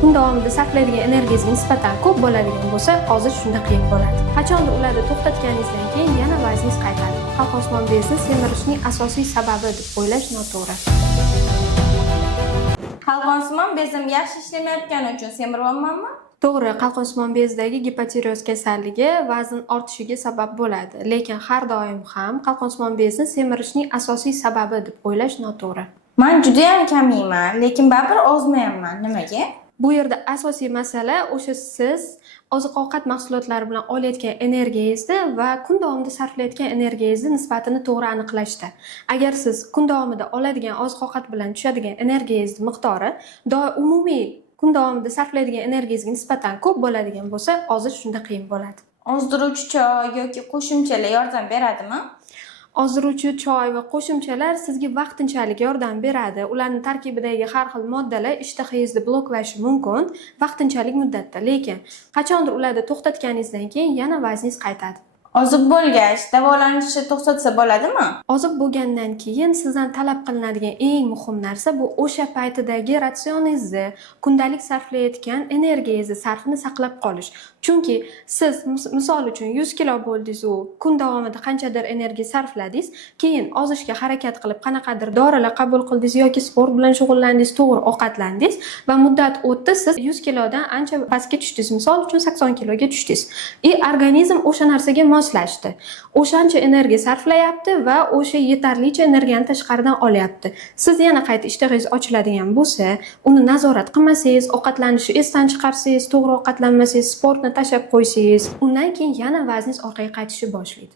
Kun davomida sarflaydigan energiyangiz nisbatan ko'p bo'ladigan bo'lsa, ozish shunda qiyin bo'ladi. Qachondir ularni to'xtatganingizdan keyin yana vazningiz qaytadi. Qalqonsimon bezni semirishning asosiy sababi deb o'ylash noto'g'ri. Qalqonsimon bezim yaxshi ishlamayotgani uchun semiryapmanmi? To'g'ri, qalqonsimon bezdagi gipotireoz kasalligi vazn ortishiga sabab bo'ladi, lekin har doim ham qalqonsimon bezni semirishning asosiy sababi deb o'ylash noto'g'ri. Men juda ham kam yeyman, lekin baribir ozmayapman. Nimaga? Bu yerda asosiy masala o'sha siz oziq-ovqat mahsulotlari bilan olayotgan energiyangizni va kun davomida sarflayotgan energiyangizni nisbatini to'g'ri aniqlashda. Agar siz kun davomida oladigan oziq-ovqat bilan tushadigan energiyangizni miqdori umumiy kun davomida sarflaydigan energiyangizga nisbatan ko'p bo'ladigan bo'lsa, ozish shunda qiyin bo'ladi. Ozdiruvchi choy yoki qo'shimchalar yordam beradimi? Ozdiruvchi choy va qo'shimchalar sizga vaqtinchalik yordam beradi. Ularning tarkibidagi har xil moddalar ishtahangizni bloklashi mumkin vaqtinchalik muddatda, lekin qachondir ularni to'xtatganingizdan keyin yana vazningiz qaytadi. Ozib bo'lgach, davolanishni to'xtatsa bo'ladimi? Ozib bo'lgandan keyin sizdan talab qilinadigan eng muhim narsa bu o'sha paytidagi ratsioningizni, kundalik sarflayotgan energiyangizni sarfini saqlab qolish. Chunki siz misol uchun 100 kilo bo'ldingiz u kun davomida qanchadir energiya sarfladingiz, keyin ozishga harakat qilib qanaqadir dorilar qabul qildingiz yoki sport bilan shug'ullandingiz, to'g'ri ovqatlandingiz va muddat o'tdi, siz 100 kilodan ancha pastga tushdingiz, misol uchun 80 kiloga tushdingiz. Organizm o'sha narsaga moslashdi. O'shancha energiya sarflayapti va o'sha yetarlicha energiyani tashqaridan olyapti. Siz yana qayta ishtahangiz ochiladigan bo'lsa, uni nazorat qilmasangiz, ovqatlanishni esdan chiqarsangiz, to'g'ri ovqatlanmasangiz, sportni tashlab qo'ysangiz, undan keyin yana vazningiz orqaga qaytishni boshlaydi.